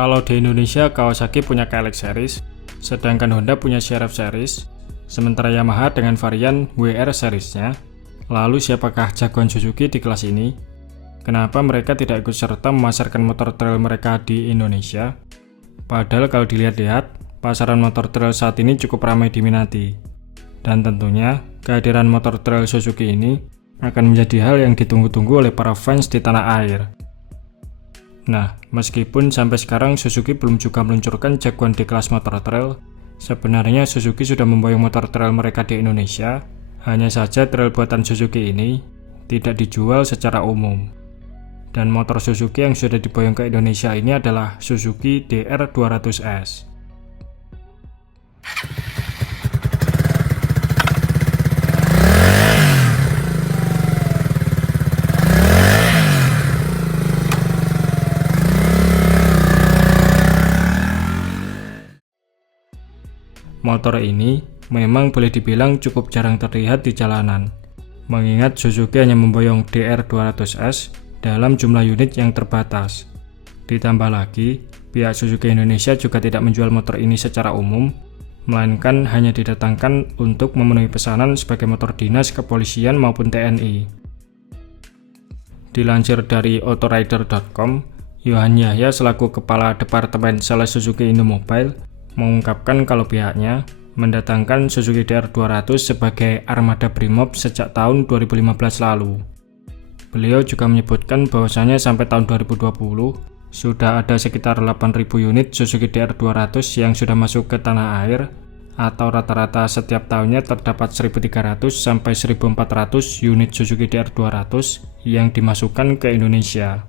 Kalau di Indonesia, Kawasaki punya KLX series, sedangkan Honda punya CRF series, sementara Yamaha dengan varian WR seriesnya. Lalu siapakah jagoan Suzuki di kelas ini? Kenapa mereka tidak ikut serta memasarkan motor trail mereka di Indonesia? Padahal kalau dilihat-lihat, pasaran motor trail saat ini cukup ramai diminati. Dan tentunya, kehadiran motor trail Suzuki ini akan menjadi hal yang ditunggu-tunggu oleh para fans di tanah air. Nah, meskipun sampai sekarang Suzuki belum juga meluncurkan jagoan di kelas motor trail, sebenarnya Suzuki sudah memboyong motor trail mereka di Indonesia, hanya saja trail buatan Suzuki ini tidak dijual secara umum. Dan motor Suzuki yang sudah diboyong ke Indonesia ini adalah Suzuki DR200S. Motor ini memang boleh dibilang cukup jarang terlihat di jalanan, mengingat Suzuki hanya memboyong DR200S dalam jumlah unit yang terbatas. Ditambah lagi, pihak Suzuki Indonesia juga tidak menjual motor ini secara umum, melainkan hanya didatangkan untuk memenuhi pesanan sebagai motor dinas kepolisian maupun TNI. Dilansir dari autorider.com, Yohan Yahya selaku Kepala Departemen Sales Suzuki Indomobile mengungkapkan kalau pihaknya mendatangkan Suzuki DR200 sebagai armada Brimob sejak tahun 2015 lalu. Beliau juga menyebutkan bahwasanya sampai tahun 2020 sudah ada sekitar 8.000 unit Suzuki DR200 yang sudah masuk ke tanah air, atau rata-rata setiap tahunnya terdapat 1.300 sampai 1.400 unit Suzuki DR200 yang dimasukkan ke Indonesia.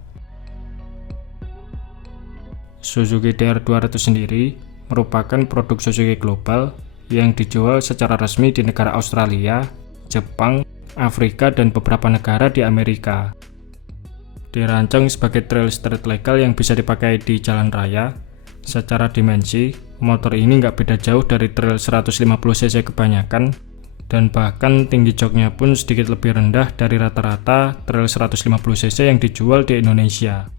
Suzuki DR200 sendiri merupakan produk Suzuki global yang dijual secara resmi di negara Australia, Jepang, Afrika, dan beberapa negara di Amerika. Dirancang sebagai trail street legal yang bisa dipakai di jalan raya. Secara dimensi, motor ini nggak beda jauh dari trail 150cc kebanyakan, dan bahkan tinggi joknya pun sedikit lebih rendah dari rata-rata trail 150cc yang dijual di Indonesia.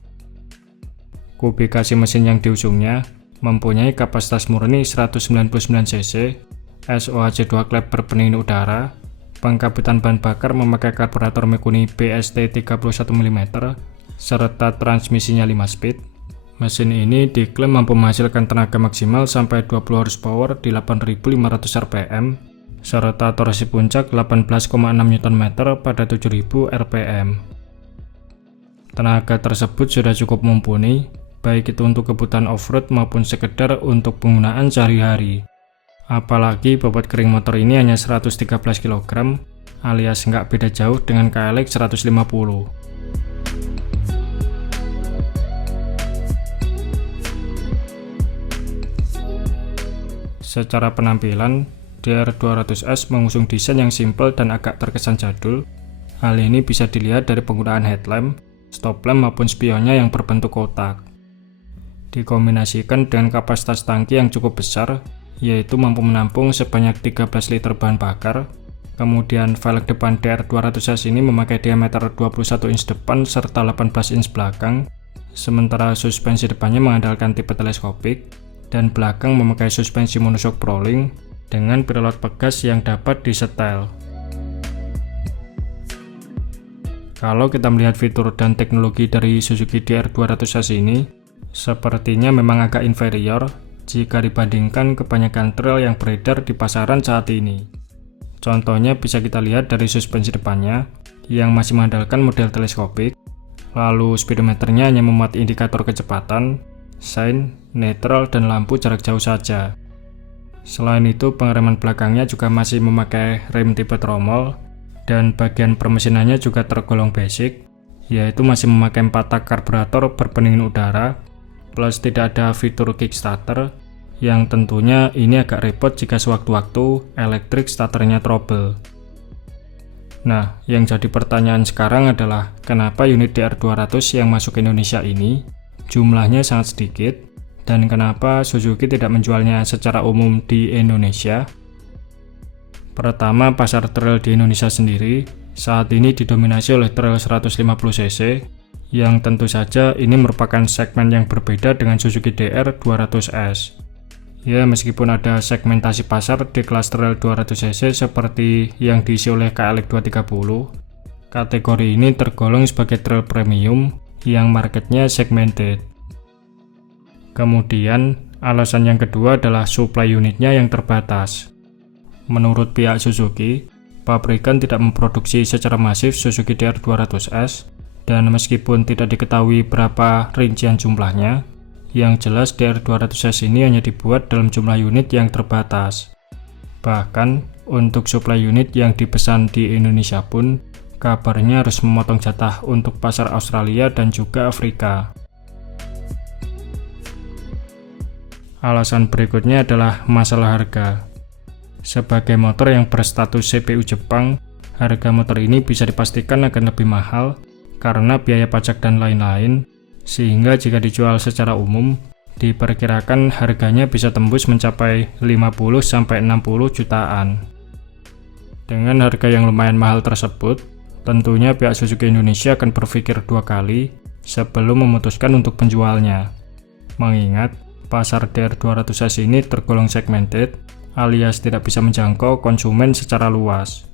Kubikasi mesin yang diusungnya mempunyai kapasitas murni 199cc, SOHC 2 klep berpendingin udara, pengkapitan bahan bakar memakai karburator Mikuni BST 31 mm, serta transmisinya 5 speed. Mesin ini diklaim mampu menghasilkan tenaga maksimal sampai 20 horsepower di 8.500 rpm, serta torsi puncak 18,6 Nm pada 7.000 rpm. Tenaga tersebut sudah cukup mumpuni, baik itu untuk kebutuhan off-road maupun sekedar untuk penggunaan sehari-hari. Apalagi bobot kering motor ini hanya 113 kg, alias nggak beda jauh dengan KLX 150. Secara penampilan, DR200S mengusung desain yang simpel dan agak terkesan jadul. Hal ini bisa dilihat dari penggunaan headlamp, stop lamp maupun spionnya yang berbentuk kotak. Dikombinasikan dengan kapasitas tangki yang cukup besar, yaitu mampu menampung sebanyak 13 liter bahan bakar. Kemudian velg depan DR200S ini memakai diameter 21 inch depan serta 18 inch belakang, sementara suspensi depannya mengandalkan tipe teleskopik, dan belakang memakai suspensi monoshock Prolink dengan preload pegas yang dapat disetel. Kalau kita melihat fitur dan teknologi dari Suzuki DR200S ini, sepertinya memang agak inferior jika dibandingkan kebanyakan trail yang beredar di pasaran saat ini. Contohnya bisa kita lihat dari suspensi depannya yang masih mengandalkan model teleskopik, lalu speedometernya hanya memuat indikator kecepatan, sein, netral, dan lampu jarak jauh saja. Selain itu, pengereman belakangnya juga masih memakai rem tipe tromol, dan bagian permesinannya juga tergolong basic, yaitu masih memakai 4 tak karburator berpendingin udara, plus tidak ada fitur kickstarter, yang tentunya ini agak repot jika sewaktu-waktu elektrik starternya trouble. Nah, yang jadi pertanyaan sekarang adalah kenapa unit DR200 yang masuk ke Indonesia ini jumlahnya sangat sedikit, dan kenapa Suzuki tidak menjualnya secara umum di Indonesia? Pertama, pasar trail di Indonesia sendiri saat ini didominasi oleh trail 150cc yang tentu saja ini merupakan segmen yang berbeda dengan Suzuki DR200S. Ya, meskipun ada segmentasi pasar di kelas trail 200cc seperti yang diisi oleh KLX 230, kategori ini tergolong sebagai trail premium yang marketnya segmented. Kemudian, alasan yang kedua adalah supply unitnya yang terbatas. Menurut pihak Suzuki, pabrikan tidak memproduksi secara masif Suzuki DR200S, dan meskipun tidak diketahui berapa rincian jumlahnya, yang jelas DR200S ini hanya dibuat dalam jumlah unit yang terbatas. Bahkan, untuk supply unit yang dipesan di Indonesia pun, kabarnya harus memotong jatah untuk pasar Australia dan juga Afrika. Alasan berikutnya adalah masalah harga. Sebagai motor yang berstatus CPU Jepang, harga motor ini bisa dipastikan akan lebih mahal karena biaya pajak dan lain-lain, sehingga jika dijual secara umum, diperkirakan harganya bisa tembus mencapai 50-60 jutaan. Dengan harga yang lumayan mahal tersebut, tentunya pihak Suzuki Indonesia akan berpikir dua kali sebelum memutuskan untuk penjualnya. Mengingat, pasar DR200S ini tergolong segmented, alias tidak bisa menjangkau konsumen secara luas.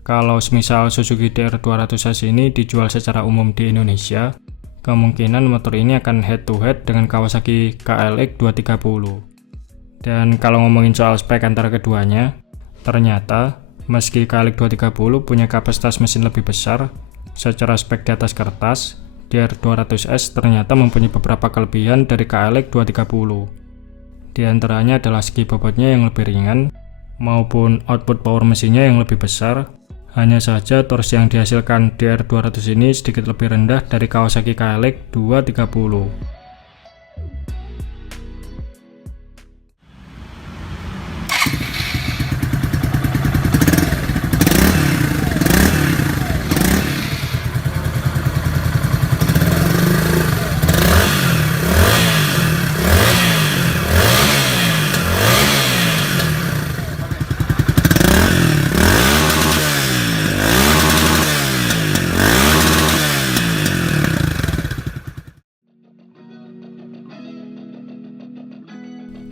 Kalau semisal Suzuki DR200S ini dijual secara umum di Indonesia, kemungkinan motor ini akan head to head dengan Kawasaki KLX 230. Dan kalau ngomongin soal spek antara keduanya, ternyata meski KLX 230 punya kapasitas mesin lebih besar, secara spek di atas kertas, DR200S ternyata mempunyai beberapa kelebihan dari KLX 230. Di antaranya adalah segi bobotnya yang lebih ringan, maupun output power mesinnya yang lebih besar. Hanya saja torsi yang dihasilkan DR200 ini sedikit lebih rendah dari Kawasaki KLX 230.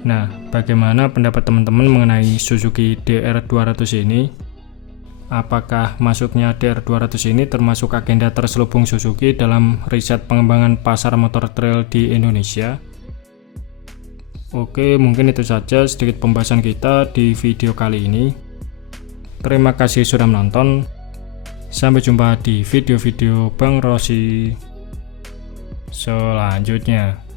Nah, bagaimana pendapat teman-teman mengenai Suzuki DR200 ini? Apakah masuknya DR200 ini termasuk agenda terselubung Suzuki dalam riset pengembangan pasar motor trail di Indonesia? Oke, mungkin itu saja sedikit pembahasan kita di video kali ini. Terima kasih sudah menonton. Sampai jumpa di video-video Bang Rossi selanjutnya.